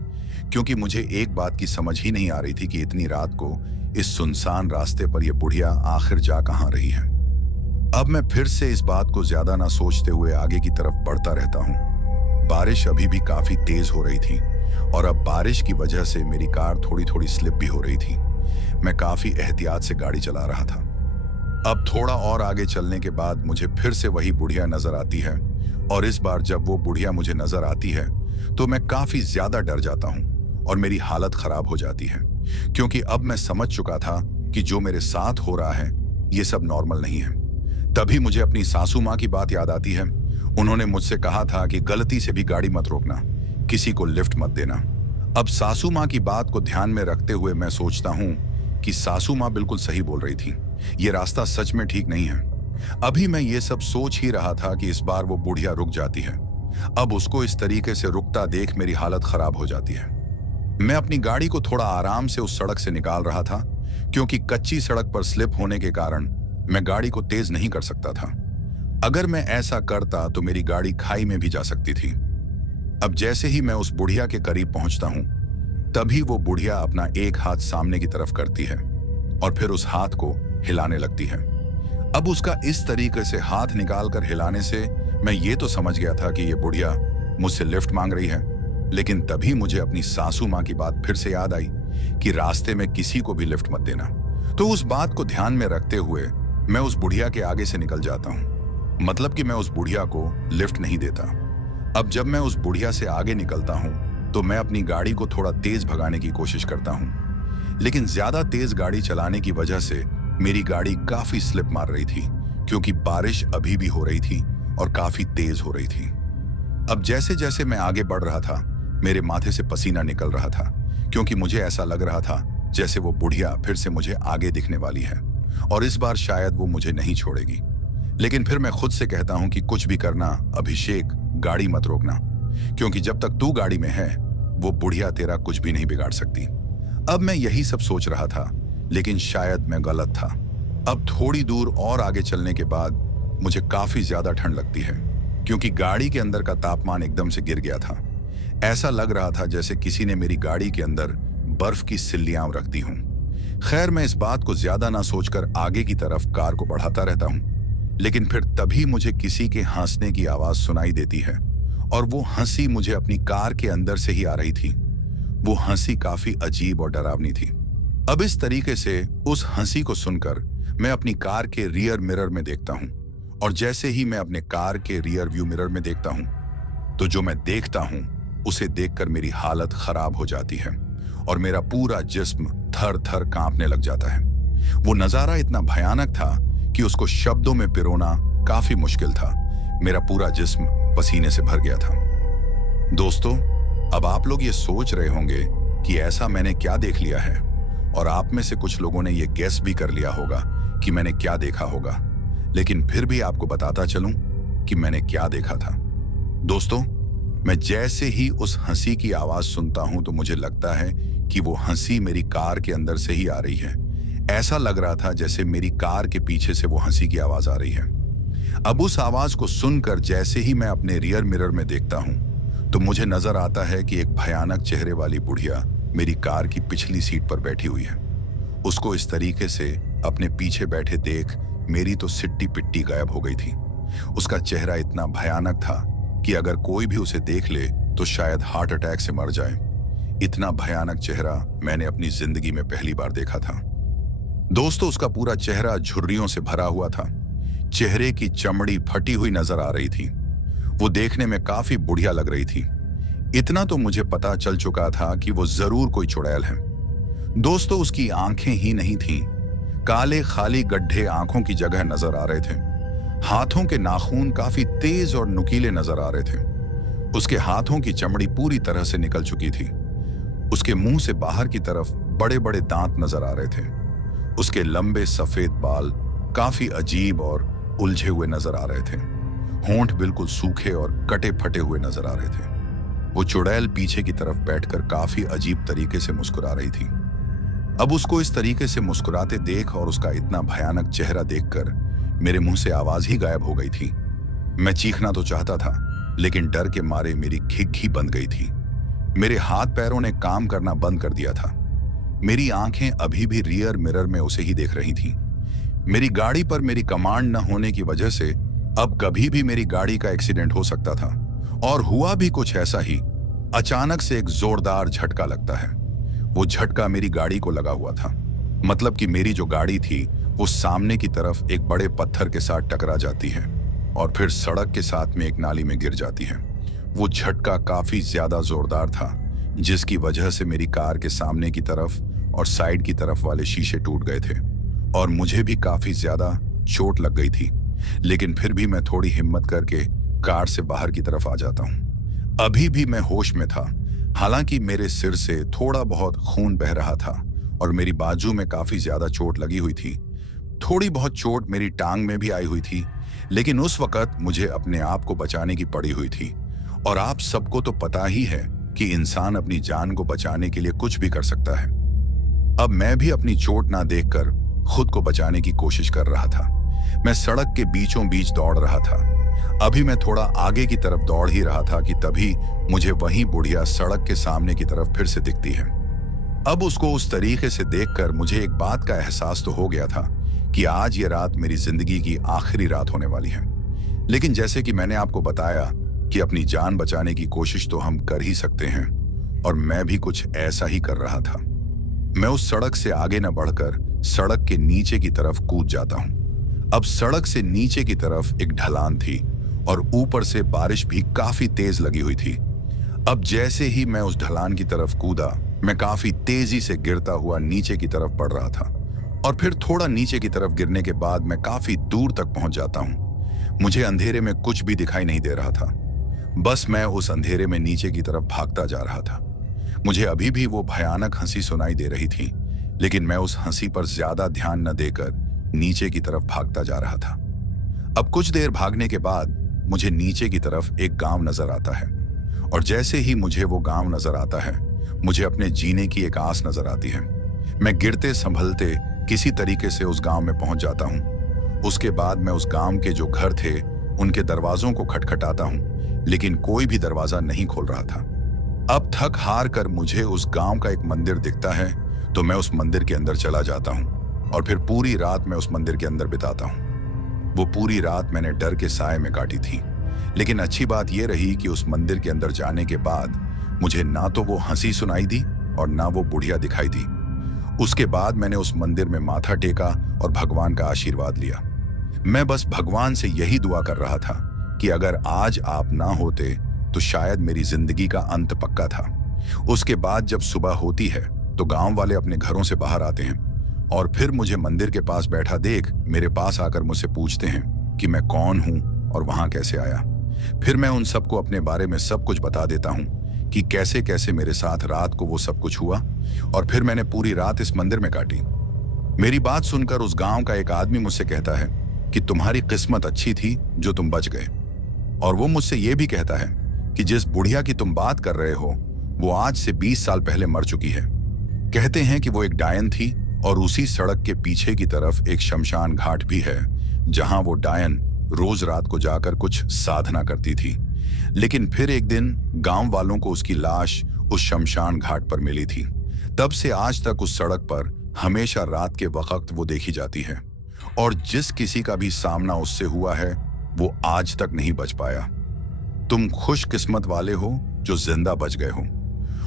क्योंकि मुझे एक बात की समझ ही नहीं आ रही थी कि इतनी रात को इस सुनसान रास्ते पर यह बुढ़िया आखिर जा कहां रही है। अब मैं फिर से इस बात को ज्यादा ना सोचते हुए आगे की तरफ बढ़ता रहता हूं। बारिश अभी भी काफी तेज हो रही थी और अब बारिश की वजह से मेरी कार थोड़ी थोड़ी स्लिप भी हो रही थी। मैं काफी एहतियात से गाड़ी चला रहा था। अब थोड़ा और आगे चलने के बाद मुझे फिर से वही बुढ़िया नजर आती है और इस बार जब वो बुढ़िया मुझे नजर आती है तो मैं काफी ज्यादा डर जाता हूं और मेरी हालत खराब हो जाती है, क्योंकि अब मैं समझ चुका था कि जो मेरे साथ हो रहा है ये सब नॉर्मल नहीं है। तभी मुझे अपनी सासू माँ की बात याद आती है। उन्होंने मुझसे कहा था कि गलती से भी गाड़ी मत रोकना, किसी को लिफ्ट मत देना। अब सासू माँ की बात को ध्यान में रखते हुए मैं सोचता हूँ कि सासू माँ बिल्कुल सही बोल रही थी, ये रास्ता सच में ठीक नहीं है। अभी मैं ये सब सोच ही रहा था कि इस बार वो बुढ़िया रुक जाती है। अब उसको इस तरीके से रुकता देख मेरी हालत खराब हो जाती है। मैं अपनी गाड़ी को थोड़ा आराम से उस सड़क से निकाल रहा था, क्योंकि कच्ची सड़क पर स्लिप होने के कारण मैं गाड़ी को तेज नहीं कर सकता था। अगर मैं ऐसा करता तो मेरी गाड़ी खाई में भी जा सकती थी। अब जैसे ही मैं उस बुढ़िया के करीब पहुंचता हूं, तभी वो बुढ़िया अपना एक हाथ सामने की तरफ करती है और फिर उस हाथ को हिलाने लगती है। अब उसका इस तरीके से हाथ निकालकर हिलाने से मैं ये तो समझ गया था कि ये बुढ़िया मुझसे लिफ्ट मांग रही है, लेकिन तभी मुझे अपनी सासू माँ की बात फिर से याद आई कि रास्ते में किसी को भी लिफ्ट मत देना। तो उस बात को ध्यान में रखते हुए मैं उस बुढ़िया के आगे से निकल जाता हूँ, मतलब कि मैं उस बुढ़िया को लिफ्ट नहीं देता। अब जब मैं उस बुढ़िया से आगे निकलता हूँ तो मैं अपनी गाड़ी को थोड़ा तेज भगाने की कोशिश करता हूँ, लेकिन ज्यादा तेज गाड़ी चलाने की वजह से मेरी गाड़ी काफी स्लिप मार रही थी, क्योंकि बारिश अभी भी हो रही थी और काफी तेज हो रही थी। अब जैसे जैसे मैं आगे बढ़ रहा था, मेरे माथे से पसीना निकल रहा था, क्योंकि मुझे ऐसा लग रहा था जैसे वो बुढ़िया फिर से मुझे आगे दिखने वाली है और इस बार शायद वो मुझे नहीं छोड़ेगी। लेकिन फिर मैं खुद से कहता हूं कि कुछ भी करना अभिषेक, गाड़ी मत रोकना, क्योंकि जब तक तू गाड़ी में है वो बुढ़िया तेरा कुछ भी नहीं बिगाड़ सकती। अब मैं यही सब सोच रहा था, लेकिन शायद मैं गलत था। अब थोड़ी दूर और आगे चलने के बाद मुझे काफी ज्यादा ठंड लगती है, क्योंकि गाड़ी के अंदर का तापमान एकदम से गिर गया था। ऐसा लग रहा था जैसे किसी ने मेरी गाड़ी के अंदर बर्फ की सिल्लियां रख दी हूं। खैर, मैं इस बात को ज्यादा ना सोचकर आगे की तरफ कार को बढ़ाता रहता हूं, लेकिन फिर तभी मुझे किसी के हंसने की आवाज सुनाई देती है और वो हंसी मुझे अपनी कार के अंदर से ही आ रही थी। वो हंसी काफी अजीब और डरावनी थी। अब इस तरीके से उस हंसी को सुनकर मैं अपनी कार के रियर मिरर में देखता हूं, और जैसे ही मैं अपने कार के रियर व्यू मिरर में देखता हूं तो जो मैं देखता हूं उसे देखकर मेरी हालत खराब हो जाती है और मेरा पूरा जिस्म थर थर कांपने लग जाता है। वो नजारा इतना भयानक था कि उसको शब्दों में पिरोना काफी मुश्किल था। मेरा पूरा जिस्म पसीने से भर गया था। दोस्तों, अब आप लोग ये सोच रहे होंगे कि ऐसा मैंने क्या देख लिया है, और आप में से कुछ लोगों ने ये गेस भी कर लिया होगा कि मैंने क्या देखा होगा, लेकिन फिर भी आपको बताता चलूं कि मैंने क्या देखा था। दोस्तों, मैं जैसे ही उस हंसी की आवाज सुनता हूं तो मुझे लगता है कि वो हंसी मेरी कार के अंदर से ही आ रही है। ऐसा लग रहा था जैसे मेरी कार के पीछे से वो हंसी की आवाज आ रही है। अब उस आवाज को सुनकर जैसे ही मैं अपने रियर मिरर में देखता हूं तो मुझे नजर आता है कि एक भयानक चेहरे वाली बुढ़िया मेरी कार की पिछली सीट पर बैठी हुई है। उसको इस तरीके से अपने पीछे बैठे देख मेरी तो सिट्टी पिट्टी गायब हो गई थी। उसका चेहरा इतना भयानक था कि अगर कोई भी उसे देख ले तो शायद हार्ट अटैक से मर जाए। इतना भयानक चेहरा मैंने अपनी जिंदगी में पहली बार देखा था। दोस्तों, उसका पूरा चेहरा झुर्रियों से भरा हुआ था। चेहरे की चमड़ी फटी हुई नजर आ रही थी। वो देखने में काफी बुढ़िया लग रही थी। इतना तो मुझे पता चल चुका था कि वो जरूर कोई चुड़ैल है। दोस्तों, उसकी आंखें ही नहीं थीं, काले खाली गड्ढे आंखों की जगह नजर आ रहे थे। हाथों के नाखून काफी तेज और नुकीले नजर आ रहे थे। उसके हाथों की चमड़ी पूरी तरह से निकल चुकी थी। उसके मुंह से बाहर की तरफ बड़े बड़े दांत नजर आ रहे थे। उसके लंबे सफेद बाल काफी अजीब और उलझे हुए नजर आ रहे थे। होंठ बिल्कुल सूखे और कटे फटे हुए नजर आ रहे थे। वो चुड़ैल पीछे की तरफ बैठकर काफी अजीब तरीके से मुस्कुरा रही थी। अब उसको इस तरीके से मुस्कुराते देख और उसका इतना भयानक चेहरा देखकर मेरे मुंह से आवाज ही गायब हो गई थी। मैं चीखना तो चाहता था, लेकिन डर के मारे मेरी खिक ही बंद गई थी। मेरे हाथ पैरों ने काम करना बंद कर दिया था। मेरी आंखें अभी भी रियर मिरर में उसे ही देख रही थीं। मेरी गाड़ी पर मेरी कमांड न होने की वजह से अब कभी भी मेरी गाड़ी का एक्सीडेंट हो सकता था, और हुआ भी कुछ ऐसा ही। अचानक से एक जोरदार झटका लगता है। वो झटका मेरी गाड़ी को लगा हुआ था, मतलब कि मेरी जो गाड़ी थी वो सामने की तरफ एक बड़े पत्थर के साथ टकरा जाती है और फिर सड़क के साथ में एक नाली में गिर जाती है। वो झटका काफी ज्यादा जोरदार था, जिसकी वजह से मेरी कार के सामने की तरफ और साइड की तरफ वाले शीशे टूट गए थे और मुझे भी काफी ज्यादा चोट लग गई थी। लेकिन फिर भी मैं थोड़ी हिम्मत करके कार से बाहर की तरफ आ जाता हूँ। अभी भी मैं होश में था, हालांकि मेरे सिर से थोड़ा बहुत खून बह रहा था और मेरी बाजू में काफी ज्यादा चोट लगी हुई थी। थोड़ी बहुत चोट मेरी टांग में भी आई हुई थी, लेकिन उस वक्त मुझे अपने आप को बचाने की पड़ी हुई थी। और आप सबको तो पता ही है कि इंसान अपनी जान को बचाने के लिए कुछ भी कर सकता है। अब मैं भी अपनी चोट ना देखकर खुद को बचाने की कोशिश कर रहा था। मैं सड़क के बीचों बीच दौड़ रहा था। अभी मैं थोड़ा आगे की तरफ दौड़ ही रहा था कि तभी मुझे वही बुढ़िया सड़क के सामने की तरफ फिर से दिखती है। अब उसको उस तरीके से देखकर मुझे एक बात का एहसास तो हो गया था कि आज ये रात मेरी जिंदगी की आखिरी रात होने वाली है। लेकिन जैसे कि मैंने आपको बताया कि अपनी जान बचाने की कोशिश तो हम कर ही सकते हैं, और मैं भी कुछ ऐसा ही कर रहा था। मैं उस सड़क से आगे न बढ़कर सड़क के नीचे की तरफ कूद जाता हूं। अब सड़क से नीचे की तरफ एक ढलान थी और ऊपर से बारिश भी काफी तेज लगी हुई थी। अब जैसे ही मैं उस ढलान की तरफ कूदा, मैं काफी तेजी से गिरता हुआ नीचे की तरफ पड़ रहा था, और फिर थोड़ा नीचे की तरफ गिरने के बाद मैं काफी दूर तक पहुंच जाता हूं। मुझे अंधेरे में कुछ भी दिखाई नहीं दे रहा था, बस मैं उस अंधेरे में नीचे की तरफ भागता जा रहा था। मुझे अभी भी वो भयानक हंसी सुनाई दे रही थी, लेकिन मैं उस हंसी पर ज्यादा ध्यान न देकर नीचे की तरफ भागता जा रहा था। अब कुछ देर भागने के बाद मुझे नीचे की तरफ एक गांव नजर आता है, और जैसे ही मुझे वो गांव नजर आता है, मुझे अपने जीने की एक आस नजर आती है। मैं गिरते संभलते किसी तरीके से उस गांव में पहुंच जाता हूं। उसके बाद मैं उस गांव के जो घर थे उनके दरवाजों को खटखटाता हूं, लेकिन कोई भी दरवाजा नहीं खोल रहा था। अब थक हार कर मुझे उस गांव का एक मंदिर दिखता है, तो मैं उस मंदिर के अंदर चला जाता हूं और फिर पूरी रात मैं उस मंदिर के अंदर बिताता हूं। वो पूरी रात मैंने डर के साए में काटी थी, लेकिन अच्छी बात यह रही कि उस मंदिर के अंदर जाने के बाद मुझे ना तो वो हंसी सुनाई दी और ना वो बुढ़िया दिखाई दी। उसके बाद मैंने उस मंदिर में माथा टेका और भगवान का आशीर्वाद लिया। मैं बस भगवान से यही दुआ कर रहा था कि अगर आज आप ना होते तो शायद मेरी जिंदगी का अंत पक्का था। उसके बाद जब सुबह होती है तो गांव वाले अपने घरों से बाहर आते हैं और फिर मुझे मंदिर के पास बैठा देख मेरे पास आकर मुझसे पूछते हैं कि मैं कौन हूं और वहां कैसे आया। फिर मैं उन सबको अपने बारे में सब कुछ बता देता हूं कि कैसे कैसे मेरे साथ रात को वो सब कुछ हुआ, और फिर मैंने पूरी रात इस मंदिर में काटी। मेरी बात सुनकर उस गांव का एक आदमी मुझसे कहता है कि तुम्हारी किस्मत अच्छी थी जो तुम बच गए, और वो मुझसे ये भी कहता है कि जिस बुढ़िया की तुम बात कर रहे हो वो आज से 20 साल पहले मर चुकी है। कहते हैं कि वो एक डायन थी, और उसी सड़क के पीछे की तरफ एक शमशान घाट भी है जहां वो डायन रोज रात को जाकर कुछ साधना करती थी। लेकिन फिर एक दिन गांव वालों को उसकी लाश उस शमशान घाट पर मिली थी। तब से आज तक उस सड़क पर हमेशा रात के वक्त वो देखी जाती है, और जिस किसी का भी सामना उससे हुआ है वो आज तक नहीं बच पाया। तुम खुशकिस्मत वाले हो जो जिंदा बच गए हो।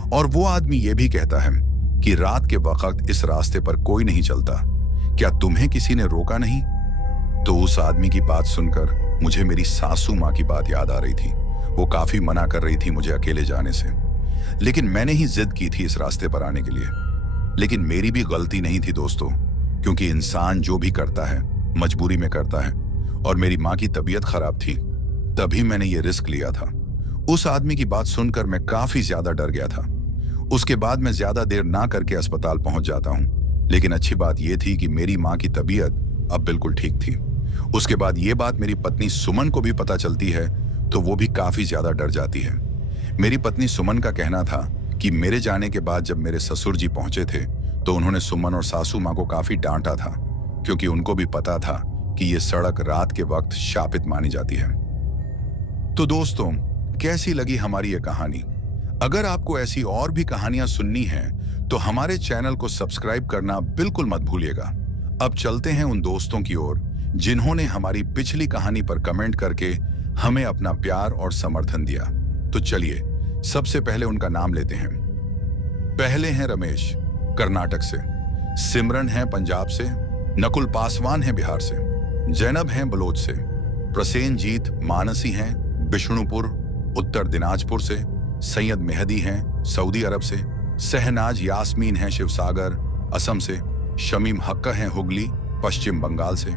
और वो आदमी ये भी कहता है कि रात के वक्त इस रास्ते पर कोई नहीं चलता, क्या तुम्हें किसी ने रोका नहीं? तो उस आदमी की बात सुनकर मुझे मेरी सासू माँ की बात याद आ रही थी। वो काफी मना कर रही थी मुझे अकेले जाने से, लेकिन मैंने ही जिद की थी इस रास्ते पर आने के लिए। लेकिन मेरी भी गलती नहीं थी दोस्तों, क्योंकि इंसान जो भी करता है मजबूरी में करता है, और मेरी माँ की तबीयत खराब थी तभी मैंने ये रिस्क लिया था। उस आदमी की बात सुनकर मैं काफी ज्यादा डर गया था। उसके बाद मैं ज्यादा देर ना करके अस्पताल पहुंच जाता हूं, लेकिन अच्छी बात यह थी कि मेरी माँ की तबीयत अब बिल्कुल ठीक थी। उसके बाद ये बात मेरी पत्नी सुमन को भी पता चलती है तो वो भी काफी ज्यादा डर जाती है। मेरी पत्नी सुमन का कहना था कि मेरे जाने के बाद जब मेरे ससुर जी पहुंचे थे तो उन्होंने सुमन और सासू माँ को काफी डांटा था, क्योंकि उनको भी पता था कि ये सड़क रात के वक्त शापित मानी जाती है। तो दोस्तों, कैसी लगी हमारी ये कहानी? अगर आपको ऐसी और भी कहानियां सुननी हैं तो हमारे चैनल को सब्सक्राइब करना बिल्कुल मत भूलिएगा। अब चलते हैं उन दोस्तों की ओर जिन्होंने हमारी पिछली कहानी पर कमेंट करके हमें अपना प्यार और समर्थन दिया। तो चलिए सबसे पहले उनका नाम लेते हैं। पहले हैं रमेश, कर्नाटक से। सिमरन है पंजाब से। नकुल पासवान है बिहार से। जैनब हैं बलोच से। प्रसेनजीत मानसी हैं बिष्णुपुर उत्तर दिनाजपुर से। सैयद मेहदी हैं सऊदी अरब से। सहनाज यास्मीन हैं शिवसागर असम से। शमीम हक्का हैं हुगली पश्चिम बंगाल से।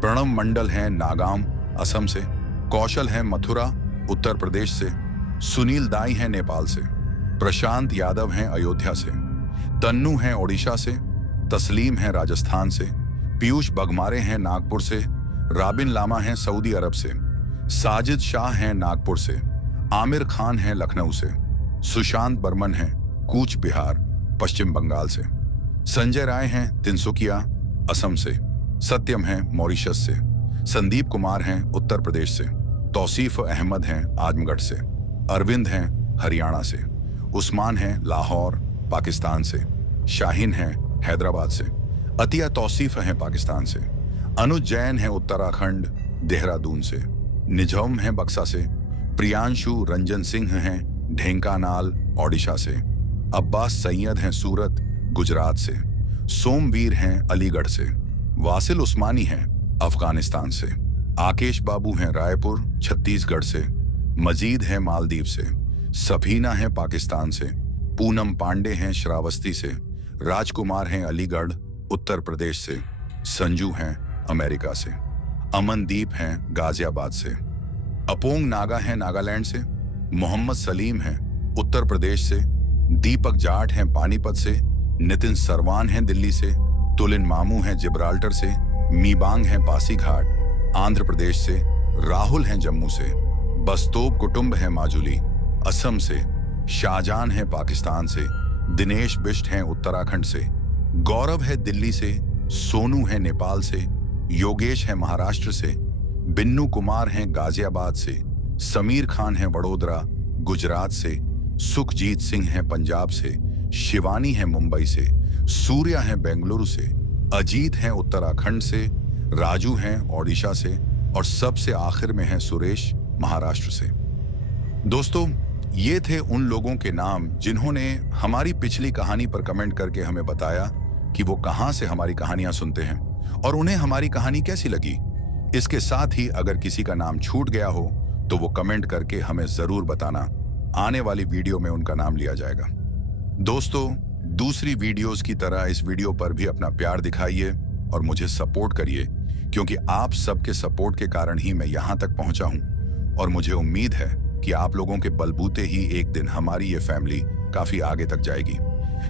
प्रणव मंडल हैं नागाम असम से। कौशल हैं मथुरा उत्तर प्रदेश से। सुनील दाई हैं नेपाल से। प्रशांत यादव हैं अयोध्या से। तन्नू हैं ओडिशा से। तस्लीम हैं राजस्थान से। पीयूष बगमारे हैं नागपुर से। राबिन लामा हैं सऊदी अरब से। साजिद शाह हैं नागपुर से। आमिर खान हैं लखनऊ से। सुशांत बर्मन हैं कूच बिहार पश्चिम बंगाल से। संजय राय हैं तिनसुकिया असम से। सत्यम हैं मॉरिशस से। संदीप कुमार हैं उत्तर प्रदेश से। तौसीफ अहमद हैं आजमगढ़ से। अरविंद हैं हरियाणा से। उस्मान हैं लाहौर पाकिस्तान से। शाहीन हैं हैदराबाद से। अतिया तौसीफ हैं पाकिस्तान से। अनुज जैन हैं उत्तराखंड देहरादून से। निझौम हैं बक्सा से। प्रियांशु रंजन सिंह हैं ढेंकानाल ओडिशा से। अब्बास सैयद हैं सूरत गुजरात से। सोमवीर हैं अलीगढ़ से। वासिल उस्मानी हैं अफगानिस्तान से। आकेश बाबू हैं रायपुर छत्तीसगढ़ से। मजीद हैं मालदीव से। सफीना हैं पाकिस्तान से। पूनम पांडे हैं श्रावस्ती से। राजकुमार हैं अलीगढ़ उत्तर प्रदेश से। संजू हैं अमेरिका से। अमनदीप हैं गाजियाबाद से। अपोंग नागा हैं नागालैंड से। मोहम्मद सलीम हैं उत्तर प्रदेश से। दीपक जाट हैं पानीपत से। नितिन सरवान हैं दिल्ली से। तुलिन मामू हैं जिब्राल्टर से। मीबांग हैं पासीघाट आंध्र प्रदेश से। राहुल हैं जम्मू से। बस्तोब कुटुंब हैं माजुली असम से। शाहजहान हैं पाकिस्तान से। दिनेश बिष्ट हैं उत्तराखंड से। गौरव है दिल्ली से। सोनू है नेपाल से। योगेश है महाराष्ट्र से। बिन्नू कुमार हैं गाजियाबाद से। समीर खान हैं वडोदरा गुजरात से। सुखजीत सिंह हैं पंजाब से। शिवानी है मुंबई से। सूर्या हैं बेंगलुरु से। अजीत हैं उत्तराखंड से। राजू हैं ओडिशा से। और सबसे आखिर में हैं सुरेश महाराष्ट्र से। दोस्तों, ये थे उन लोगों के नाम जिन्होंने हमारी पिछली कहानी पर कमेंट करके हमें बताया कि वो कहां से हमारी कहानियां सुनते हैं और उन्हें हमारी कहानी कैसी लगी। इसके साथ ही अगर किसी का नाम छूट गया हो तो वो कमेंट करके हमें जरूर बताना। आने वाली वीडियो में उनका नाम लिया जाएगा। दोस्तों, दूसरी वीडियोस की तरह इस वीडियो पर भी अपना प्यार दिखाइए और मुझे सपोर्ट करिए, क्योंकि आप सबके सपोर्ट के कारण ही मैं यहां तक पहुंचा हूं और मुझे उम्मीद है कि आप लोगों के बलबूते ही एक दिन हमारी ये फैमिली काफी आगे तक जाएगी।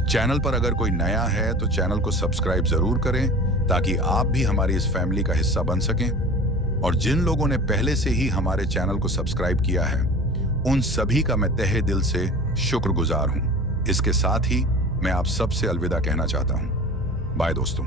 चैनल पर अगर कोई नया है तो चैनल को सब्सक्राइब जरूर करें ताकि आप भी हमारी इस फैमिली का हिस्सा बन सकें। और जिन लोगों ने पहले से ही हमारे चैनल को सब्सक्राइब किया है उन सभी का मैं तहे दिल से शुक्रगुजार हूं। इसके साथ ही मैं आप सबसे अलविदा कहना चाहता हूं। बाय दोस्तों।